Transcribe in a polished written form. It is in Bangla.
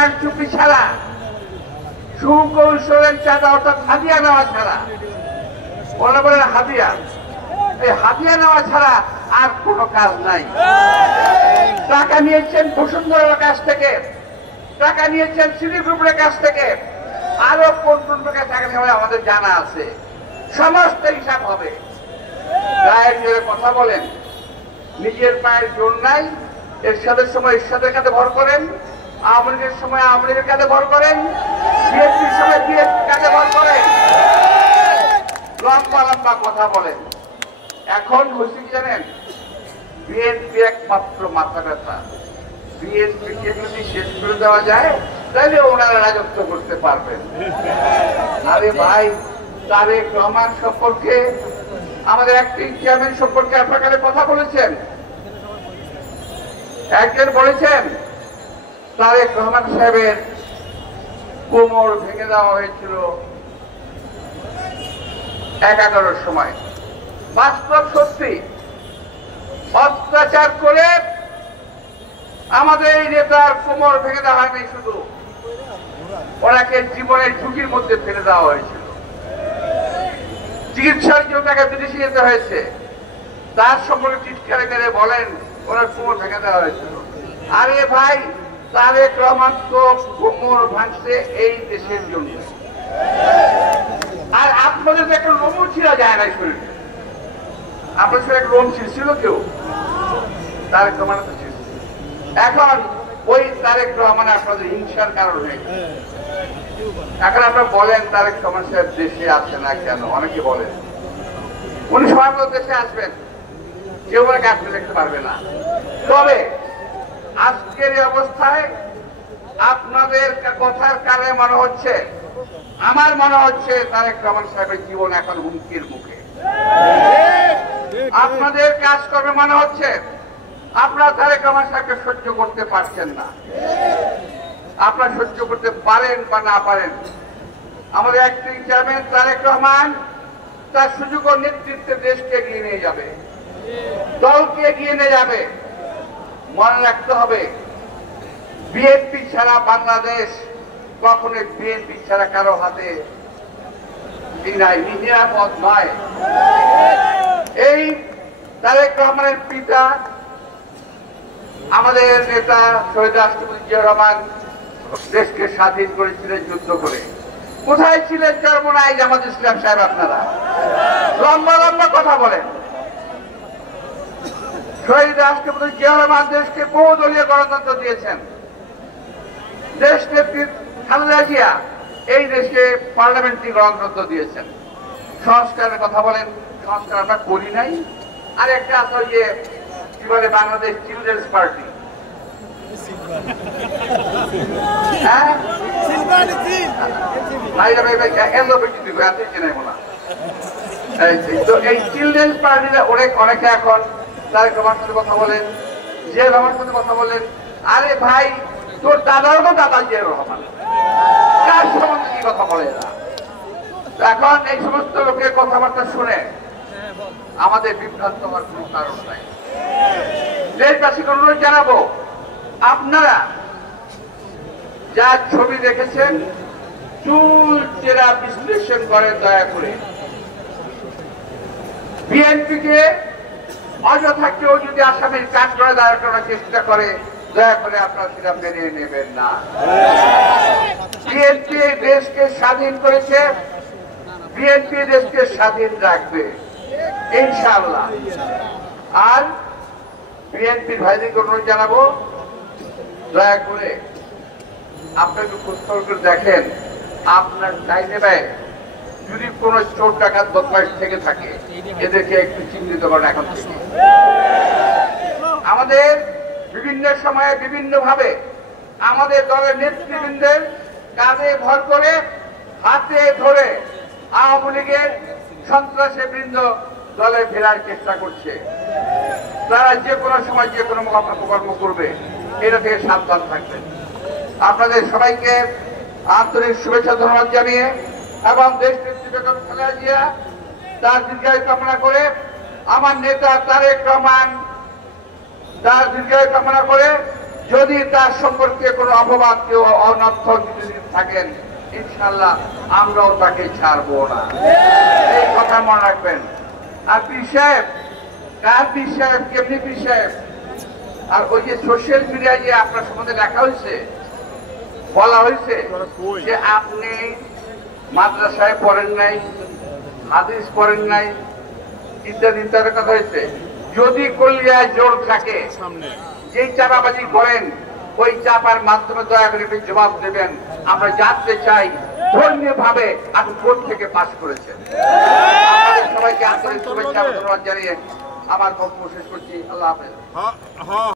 কারচুপি ছাড়া, সুকৌশলের চাঁদা অর্থাৎ হাদিয়া নেওয়া ছাড়া, বলা বলেন হাদিয়া, এই হাদিয়া নেওয়া ছাড়া আর কোনো কাজ নাই। টাকা নিয়েছেন বসুন্ধরার কাছ থেকে, টাকা নিয়েছেন সিটি গ্রুপের কাছ থেকে, আরো কোন টাকা নেওয়া আমাদের জানা আছে, সমস্ত হিসাব হবে। গায়ের জোরে কথা বলেন, নিজের পায়ের জোর নাই, এরশাদের সময় এরশাদের কাঁধে ভর করেন, আওয়ামী লীগের সময় আওয়ামী লীগের কাঁধে ভর করেন, বিএনপির সময় বিএনপির কাঁধে ভর করেন, লম্বা লম্বা কথা বলেন। এখন হয়েছে কি জানেন, বিএনপি একমাত্র মাথা ব্যথা। বিএনপিকে যদি শেষ করে দেওয়া যায় তাহলে ওনারা রাজত্ব করতে পারবেন। আরে ভাই, তারেক রহমান সম্পর্কে, আমাদের অ্যাক্টিং চেয়ারম্যান সম্পর্কে আপনারা কথা বলেছেন। একজন বলেছেন তারেক রহমান সাহেবের কোমর ভেঙে দেওয়া হয়েছিল 11টার সময়। বাস্তব সত্যি, অত্যাচার করে আমাদের এই নেতার কোমর ভেঙে দেওয়া হয়নি, শুধু ওনাকে জীবনের ঝুঁকির মধ্যে ফেলে দেওয়া হয়েছিল। চিকিৎসার জন্য তাকে বিদেশে যেতে হয়েছে, তার সম্পর্কে চিৎকারে মেরে বলেন ওনার কোমর ভেঙে দেওয়া হয়েছিল। আরে ভাই, তারেক রহমান তো কোমর ভাঙছে এই দেশের জন্য, আর আপনাদের তো একটা লোমও ছিঁড়া যায় না শরীরে। আপনার শরীরে একটা লোম ছিঁড়ছিল কেউ? তারেক রহমান তো ছিল। এখন ওই তারেক রহমান আপনাদের হিংসার কারণ হয়ে গেছে। এখন আপনারা বলেন তারেক রহমান সাহেব দেশে আসে না কেন? অনেকে বলেন উনি সময় মতো দেশে আসবেন, কেউ ওনাকে আটকে দেখতে পারবে না। তবে আজকের এই অবস্থায় আপনাদের কথার কারণে মনে হচ্ছে, আমার মনে হচ্ছে তারেক রহমান সাহেবের জীবন এখন হুমকির মুখে। আপনাদের কাজ করবে মনে হচ্ছে আপনারা তারেক রহমান সাহেবকে সহ্য করতে পারছেন না। আপনারা সহ্য করতে পারেন বা না পারেন, আমাদের অ্যাক্টিং চেয়ারম্যান তারেক রহমান তার সুযোগ ও নেতৃত্বে দেশকে এগিয়ে নিয়ে যাবে, দলকে এগিয়ে নিয়ে যাবে। মনে রাখতে হবে, বিএনপি ছাড়া বাংলাদেশ কখনোই বিএনপি ছাড়া কারো হাতে নিরাপদ নয়। এই তারেক রহমানের পিতা আমাদের নেতা শহীদ রাষ্ট্রপতি জিয়া রহমান দেশকে স্বাধীন করেছিলেন যুদ্ধ করে। কোথায় ছিলেন চরমোনাই জামাত ইসলাম সাহেব? আপনারা লম্বা লম্বা কথা বলেন। শহীদ রাষ্ট্রপতি জিয়া রহমান দেশকে বহুদলীয় গণতন্ত্র দিয়েছেন। দেশ নেত্রী খালেদা জিয়া এই দেশকে পার্লামেন্টারি গণতন্ত্র দিয়েছেন। সংস্কারের কথা বলেন, সংস্কার আমরা করি নাই। আর একটা আছে যে কি বলে বাংলাদেশ চিলড্রেন্স পার্টি, হ্যাঁ এই চিলড্রেন্স পার্টিতে অনেকে এখন তারেক রহমানের সাথে কথা বলেন, জিয়া রহমানের সাথে কথা বলেন। আরে ভাই, তোর দাদারও তো দাদা জিয়া রহমান, কার সম্বন্ধে কি কথা বলে না? এখন এই সমস্ত লোকের কথাবার্তা শুনে আমাদের বিভ্রান্ত হওয়ার কোন কারণ নাই। দেশবাসীকে অনুরোধ জানাবো, আপনারা যা ছবি দেখেছেন চুল চেরা বিশ্লেষণ করেন দয়া করে। বিএনপিকে অযথা কেউ যদি আসামির কাজ করে দাঁড় করার চেষ্টা করে, দয়া করে আপনারা সেটা মেনে নেবেন না। বিএনপি দেশকে স্বাধীন করেছে, বিএনপি দেশকে স্বাধীন রাখবে ইনশাআল্লাহ। আর বিএনপির ভাইদেরকে অনুরোধ জানাবো, দয়া করে আপনার একটু খোঁজ করে দেখেন আপনার ডাইনে বায়ে যদি কোন চোর ডাকাত বদমাইশ থেকে থাকে, এদেরকে একটু চিহ্নিত করেন এখন থেকে। আমাদের বিভিন্ন সময়ে বিভিন্ন ভাবে আমাদের দলের নেতৃবৃন্দের কাঁধে ভর করে হাতে ধরে আওয়ামী লীগের সন্ত্রাসী বৃন্দ দলে ফেরার চেষ্টা করছে। তারা যে কোনো সময় যে কোনো কর্ম করবে, এটা থেকে সাবধান থাকবেন। আপনাদের সবাইকে আন্তরিক শুভেচ্ছা ধন্যবাদ জানিয়ে এবং দেশ নেত্রী বেগম খালেদা জিয়া তার দীর্ঘায়ু কামনা করে, আমার নেতা তারেক রহমান তার দীর্ঘায়ু কামনা করে যদি তার সম্পর্কে কোনো অপবাদ কেউ অনর্থক যদি থাকেন, ইনশাআল্লাহ আমরাও তাকে ছাড়বো না। এই কথা মনে রাখবেন। আর পীর সাহেব, কার পীর সাহেব, কেমনি পীর সাহেব? আর ওই যে সোশ্যাল মিডিয়ায় যে আপনার সম্বন্ধে লেখা হয়েছে, বলা হয়েছে যে আপনি মাদ্রাসায় পড়েন নাই, হাদিস পড়েন নাই, ইত্যাদি ইত্যাদি কথা হয়েছে। যদি কলিয়ায় জোর থাকে, যেই চাপাবাজি করেন ওই চাপার মাধ্যমে দয়া করে একটু জবাব দেবেন। আমরা জানতে চাই ধর্মীয় ভাবে আপনি কোন থেকে পাশ করেছেন। সবাইকে আন্তরিক শুভেচ্ছা ধন্যবাদ জানিয়ে আমার বক্তব্য শেষ করছি। আল্লাহ হাফেজ।